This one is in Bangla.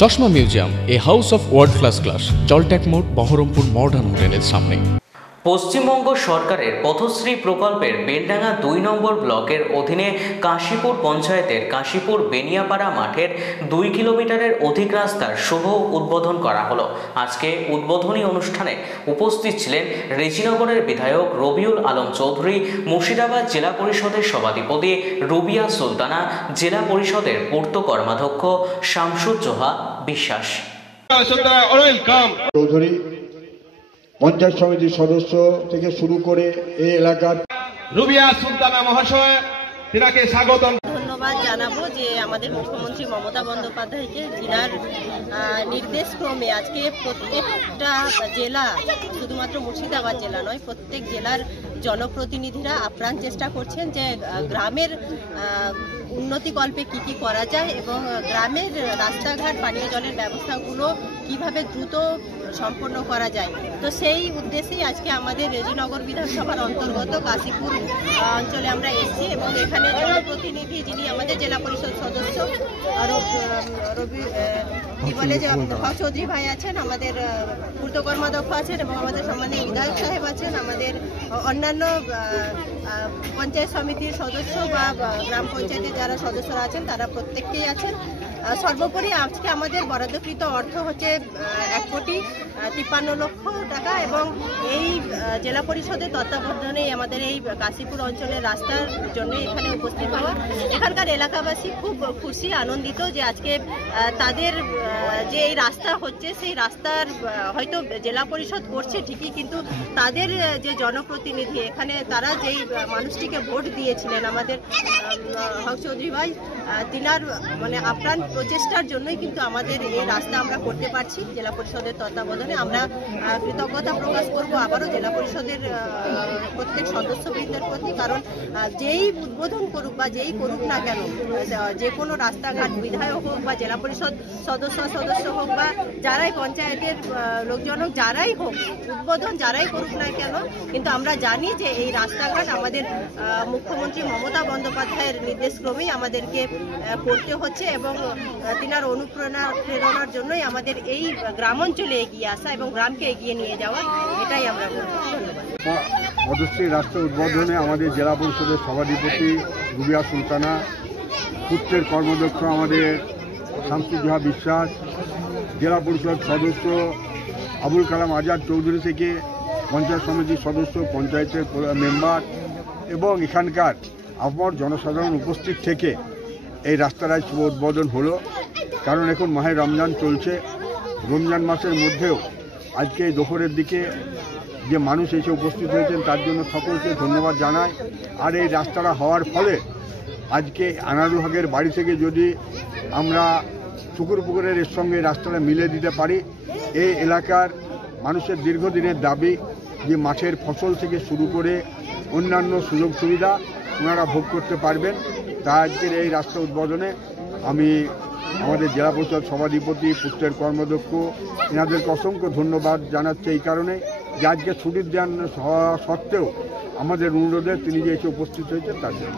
চশমা museum, a house of world class, জলট্যাক মোড়, বহরমপুর মডার্ন হোটেলের সামনে। পশ্চিমবঙ্গ সরকারের পথশ্রী প্রকল্পের বেলডাঙ্গা 2 নম্বর ব্লকের অধীনে কাশীপুর পঞ্চায়েতের কাশীপুর বেনিয়াপাড়া মাঠের 2 কিলোমিটারের অধিক রাস্তার শুভ উদ্বোধন করা হলো। আজকে উদ্বোধনী অনুষ্ঠানে উপস্থিত ছিলেন রেজিনগরের বিধায়ক রবিউল আলম চৌধুরী, মুর্শিদাবাদ জেলা পরিষদের সভাধিপতি রুবিয়া সুলতানা, জেলা পরিষদের পূর্ত কর্মাধ্যক্ষ শামসুজ্জোহা বিশ্বাস। চৌধুরী পঞ্চায়েত সমিতির সদস্য থেকে শুরু করে এই এলাকার রুবিয়া সুলতানা মহাশয়, তিনাকে স্বাগতম। ধন্যবাদ জানাবো যে আমাদের মুখ্যমন্ত্রী মমতা বন্দ্যোপাধ্যায়কে, যিনার নির্দেশ ক্রমে আজকে প্রত্যেকটা জেলা, শুধুমাত্র মুর্শিদাবাদ জেলা নয়, প্রত্যেক জেলার জনপ্রতিনিধিরা আপ্রাণ চেষ্টা করছেন যে গ্রামের উন্নতিকল্পে কি কি করা যায় এবং গ্রামের রাস্তাঘাট, পানীয় জলের ব্যবস্থাগুলো কিভাবে দ্রুত সম্পন্ন করা যায়। তো সেই উদ্দেশ্যেই আজকে আমাদের রেজিনগর বিধানসভার অন্তর্গত কাশীপুর অঞ্চলে আমরা এসেছি এবং এখানে জনপ্রতিনিধি যিনি আমাদের জেলা পরিষদ সদস্য চৌধুরী ভাই আছেন, আমাদের পূর্ত কর্মাধ্যক্ষ আছেন এবং আমাদের সম্মানীয় বিধায়ক সাহেব আছেন, আমাদের অন্যান্য পঞ্চায়েত সমিতির সদস্য বা গ্রাম পঞ্চায়েতের যারা সদস্যরা আছেন তারা প্রত্যেককেই আছেন। সর্বোপরি আজকে আমাদের বরাদ্দকৃত অর্থ হচ্ছে 1,53,00,000 টাকা এবং এই জেলা পরিষদের তত্ত্বাবধানেই আমাদের এই কাশীপুর অঞ্চলের রাস্তার জন্য এখানে উপস্থিত হওয়া। এখানকার এলাকাবাসী খুব খুশি, আনন্দিত যে আজকে তাদের যে এই রাস্তা হচ্ছে, সেই রাস্তার হয়তো জেলা পরিষদ করছে ঠিকই, কিন্তু তাদের যে জনপ্রতিনিধি এখানে, তারা যেই মানুষটিকে ভোট দিয়েছিলেন আমাদের হক চৌধুরী ভাই, তিনার মানে আপ্রাণ প্রচেষ্টার জন্যই কিন্তু আমাদের এই রাস্তা আমরা করতে পারছি জেলা পরিষদের তত্ত্বাবধানে। আমরা কৃতজ্ঞতা প্রকাশ করব আবারও জেলা পরিষদের প্রত্যেক সদস্যবৃন্দের প্রতি, কারণ যেই উদ্বোধন করুক বা যেই করুক না কেন, যে কোনো রাস্তাঘাট, বিধায়ক হোক বা জেলা পরিষদ সদস্য হোক বা যারাই পঞ্চায়েতের লোকজন হোক, যারাই হোক, উদ্বোধন যারাই করুক না কেন, কিন্তু আমরা জানি যে এই রাস্তাঘাট আমাদের মুখ্যমন্ত্রী মমতা বন্দ্যোপাধ্যায়ের নির্দেশক্রমেই আমাদেরকে করতে হচ্ছে এবং তিনার অনুপ্রেরণার জন্যই আমাদের এই গ্রাম অঞ্চলে এগিয়ে আসা এবং গ্রামকে এগিয়ে নিয়ে যাওয়া, এটাই আমরা বলব। ধন্যবাদ। পদশ্রী রাস্তা উদ্বোধনে আমাদের জেলা পরিষদের সভাধিপতি রুবিয়া সুলতানা, পূর্তের কর্মাধ্যক্ষ আমাদের শামসুজ্জোহা বিশ্বাস, জেলা পরিষদ সদস্য আবুল কালাম আজাদ চৌধুরী থেকে পঞ্চায়েত সমিতির সদস্য, পঞ্চায়েতের মেম্বার এবং এখানকার আপামর জনসাধারণ উপস্থিত থেকে এই রাস্তাটায় শুভ উদ্বোধন হলো। কারণ এখন মাহে রমজান চলছে, রমজান মাসের মধ্যেও আজকে দুপুরের দিকে যে মানুষ এসে উপস্থিত হয়েছেন তার জন্য সকলকে ধন্যবাদ জানাই। আর এই রাস্তাটা হওয়ার ফলে আজকে আনারুল হকের বাড়ি থেকে যদি আমরা পুকুরের এর সঙ্গে রাস্তাটা মিলে দিতে পারি, এই এলাকার মানুষের দীর্ঘদিনের দাবি যে মাঠের ফসল থেকে শুরু করে অন্যান্য সুযোগ সুবিধা ওনারা ভোগ করতে পারবেন। তা আজকের এই রাস্তা উদ্বোধনে আমি আমাদের জেলা পরিষদ সভাধিপতি, পূর্তের কর্মাধ্যক্ষ, এনাদেরকে অসংখ্য ধন্যবাদ জানাচ্ছে এই কারণে যে আজকে ছুটির দিন সত্ত্বেও আমাদের অনুরোধে তিনি যে এসে উপস্থিত হয়েছেন তার জন্য।